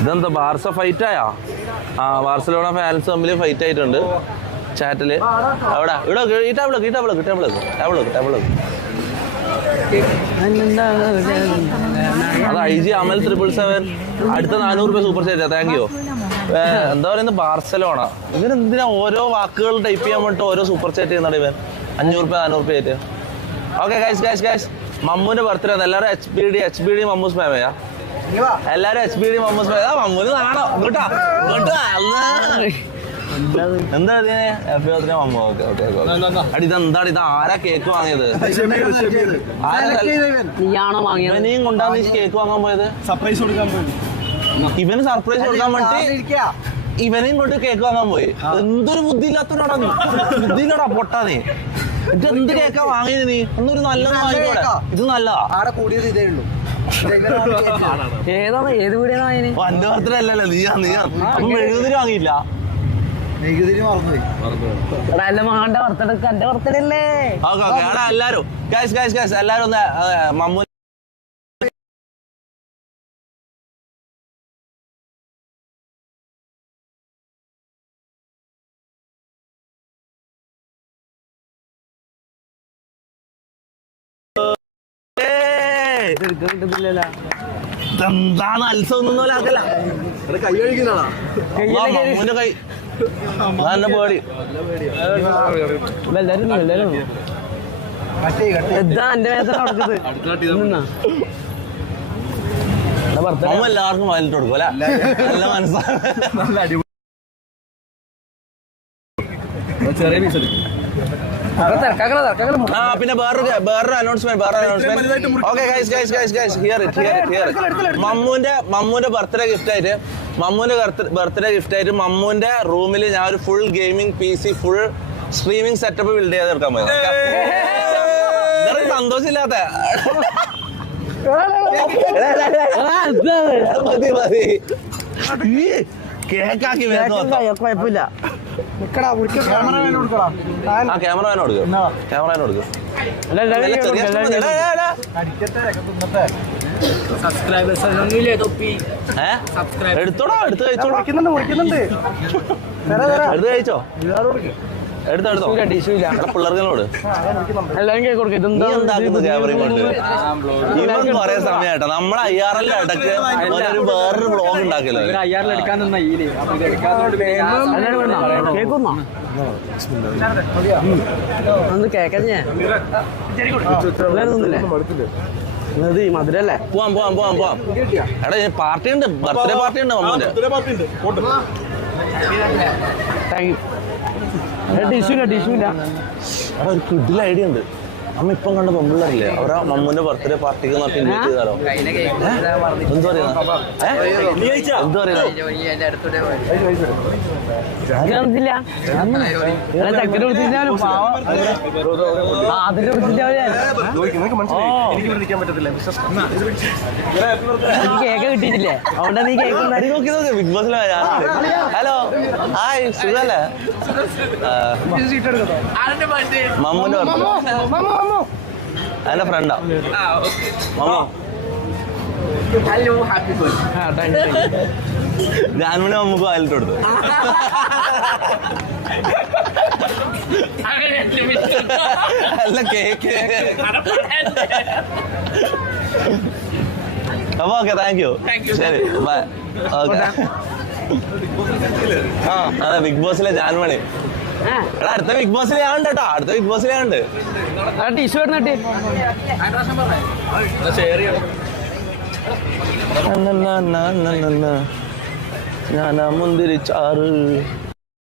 ഇതെന്താ Barca fight ആയാ? ആ ബാർസലോണ ഫാൻസ് തമ്മിൽ ഫൈറ്റ് ആയിട്ടുണ്ട്. ചാറ്റിൽ. അവിടെ ഇവിടെ ഈ ടേബിളൊക്കെ ഈ ടേബിളൊക്കെ ടേബിളൊക്കെ ടേബിളൊക്കെ ടേബിളൊക്കെ അത് I G Amal triple seven അടുത്ത നാനൂറ് രൂപ സൂപ്പർ ചാറ്റ് താങ്ക് യു എന്താ പറയുന്നത് ബാർസലോണ. ഇവരെന്തിനാ ഓരോ വാക്കുകൾ ടൈപ്പ് ചെയ്യാൻ വേണ്ടി ഓരോ സൂപ്പർ ചാറ്റ് ചെയ്യുന്നുണ്ട് ഇവൻ? അഞ്ഞൂറ് രൂപ നാനൂറ് രൂപ ആയിട്ട്. ഓക്കെ ഗൈസ് ഗൈസ് ഗൈസ് മമ്മൂന്റെ ബർത്ത്ഡേ എല്ലാവരും H B D H B D Mammoos മാമയാ എല്ലാരും എച്ച് പി ഡി മമ്മൂസ് മമ്മൂന് നാണോ കേട്ടോ കേട്ടോ എന്താ ഇതിന് ബർത്ത്ഡേ മമ്മു. ഓക്കെ ഓക്കെ അടി ഇതെന്താണ് ഇത് ആരാ കേക്ക് വാങ്ങിയത്? നീയാണോ വാങ്ങിയത്? നീ കൊണ്ടാ നീ കേക്ക് വാങ്ങാൻ പോയത്? സർപ്രൈസ് കൊടുക്കാൻ പോയി. ഇവന് സർപ്രൈസ് കൊടുക്കാൻ വേണ്ടി ഇവനെയും കൊണ്ട് കേക്ക് വാങ്ങാൻ പോയി. എന്തൊരു ബുദ്ധി നീ? ബുദ്ധിയില്ലടാ പൊട്ടാ നീ. ഇത് എന്ത് കേക്കാ വാങ്ങിയത് നീ? ഒന്നൊരു നല്ലത് വാങ്ങിക്കോടെ. ഇത് നല്ലതാ. ആടെ കൂടിയത് ഇതേ ഉള്ളൂ. ഏതാണ് ഏത് വീടാണ് അല്ലല്ലോ നീയാ നീയാ. അപ്പം എഴുപതിന് വാങ്ങിയില്ല? നികുതിന് എല്ലാരും. ഒന്ന് എല്ലാം ഇതെന്താണ് അത്സവം ആക്കല്ല കൈ കഴിക്കുന്നതാണോ കൈ നല്ല പേടി. എല്ലാരും എല്ലാരും മറ്റേ കട്ട് ഇതാ എന്റെ മേത്തറ നടക്കുന്നത്? എല്ലാവർക്കും വയലിട്ട് കൊടുക്കും അല്ലെ? നല്ല മനസ്സാണ് നല്ല അടിപൊളി. ചെറിയ പീസ് ആ പിന്നെ വേറൊരു വേറൊരു അനൗൺസ്മെന്റ് വേറൊരു announcement okay guys guys guys guys here it here it here മമ്മൂന്റെ മമ്മൂന്റെ ബർത്ത്ഡേ ഗിഫ്റ്റ് ആയിട്ട് മമ്മൂന്റെ ബർത്ത്ഡേ ഗിഫ്റ്റ് ആയിട്ട് മമ്മൂന്റെ റൂമിൽ ഞാൻ ഒരു full gaming P C full streaming setup build ചെയ്തെടുക്കാൻ പോയത്. പോയി സന്തോഷമില്ലാത്ത. മതി മതി. കേക്കാക്കി. കുഴപ്പമില്ല. എടുത്തോടാ എടുത്ത് കഴിച്ചോടാ. എടുത്ത് കഴിച്ചോ? എടുത്തോ എല്ലാവരും കേക്ക് കൊടുക്കും. നീ ഇതെന്താ എന്താക്കുന്നത് ക്യാമറയും കൊണ്ട്? ഇവൻ കൊറേ സമയമായിട്ടോ നമ്മളെ വേറൊരു എല്ലാവരും വേണോ? കേൾക്കുന്നോ ഒന്ന് കേക്കഞ്ഞേ എല്ലാവരും തിന്നില്ലേ? ഇത് മധുരല്ലേ? പോവാം പോവാം പോവാം പോവാം. എടാ പാർട്ടി ഉണ്ട്. ബർത്ത്ഡേ പാർട്ടി ഉണ്ട് മമ്മൂന്റെ താങ്ക് യു ടിഷ്യൂ ഇല്ല ടിഷ്യൂ ഇല്ല എടാ ഒരു കിഡിൽ ഐഡിയ ഉണ്ട്. അമ്മ ഇപ്പം കണ്ട പെമ്പിള്ളേരില്ലേ അവരാ മമ്മൂന്റെ ബർത്ത്ഡേ പാർട്ടിക്ക് നോക്കി ഇൻവൈറ്റ് ചെയ്താലോ? എന്ത് പറയുന്ന? എന്ത് പറയുന്ന? കേൾക്കുന്നില്ല ചക്കര കുടിച്ചാലും അതിന്റെ കുടിച്ചാൽ എനിക്ക് വിളിക്കാൻ പറ്റത്തില്ല. കേക്ക് കിട്ടിയിട്ടില്ലേ. അതുകൊണ്ടാ നീ കേക്ക് അടി നോക്കി നോക്കി. ബിഗ് ബോസിലെ ഹലോ ഹായ് സുഖല്ലേ? ആ, മമ്മൂന്റെ ബർത്ത്ഡേ എന്റെ ഫ്രണ്ടാ. മമ്മ ജാൻമണി മമ്മക്ക് വാലിട്ട് കൊടുത്തു. അല്ല കേക്ക്. അപ്പൊ ഓക്കെ താങ്ക് യു ശരി ബൈ ഓക്കെ. ആ അതെ ബിഗ് ബോസിലെ ജാൻമണി അടുത്ത ബിഗ് ബോസിലെ ഞാൻ ഉണ്ട് കേട്ടോ അടുത്ത ബിഗ് ബോസിലെ ഞാൻ ഉണ്ട് ടിഷ്യൂ എടുത്തിട്ട്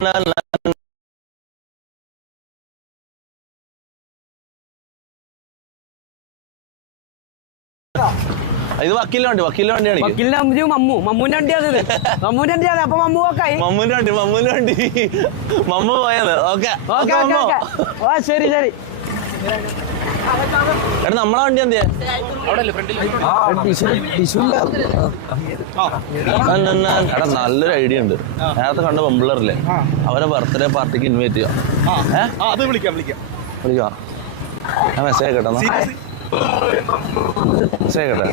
ഞാൻ ഇത് വക്കീലിന്റെ വണ്ടി വക്കീലിന്റെ വണ്ടിയാണ് വക്കീലിന്റെ വണ്ടി മമ്മു മമ്മൂന്റെ വണ്ടിയാണ് ഇത്. മമ്മൂന്റെ വണ്ടിയാണ് അപ്പൊ മമ്മു ഓക്കായി മമ്മൂന്റെ വണ്ടി മമ്മൂന്റെ വണ്ടി. മമ്മു പോയത് ഓക്കെ ഓക്കെ ഓക്കെ ഓക്കെ ഓ ശരി ശരി. എടാ നമ്മളെ വണ്ടി എന്തിയാ? എടാ നല്ലൊരു ഐഡിയ ഉണ്ട്. നേരത്തെ കണ്ട പെമ്പിള്ളറില്ലേ അവരെ ബർത്ത്ഡേ പാർട്ടിക്ക് ഇൻവൈറ്റ് ചെയ്യാം. വിളിക്കാം വിളിക്കാം. വിളിക്കാം. ഞാൻ മെസ്സേജ് കേട്ടോ മെസ്സേജ് കേട്ടെ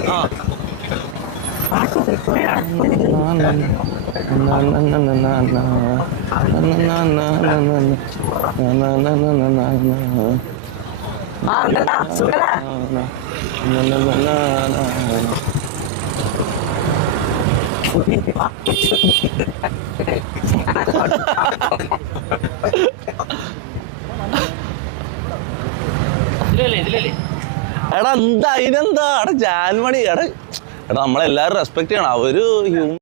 എടാ എന്താ അതിനെന്താ എടാ ജാൻമണി എടാ എടാ നമ്മളെല്ലാരും റെസ്പെക്ട് ചെയ്യണം. Our human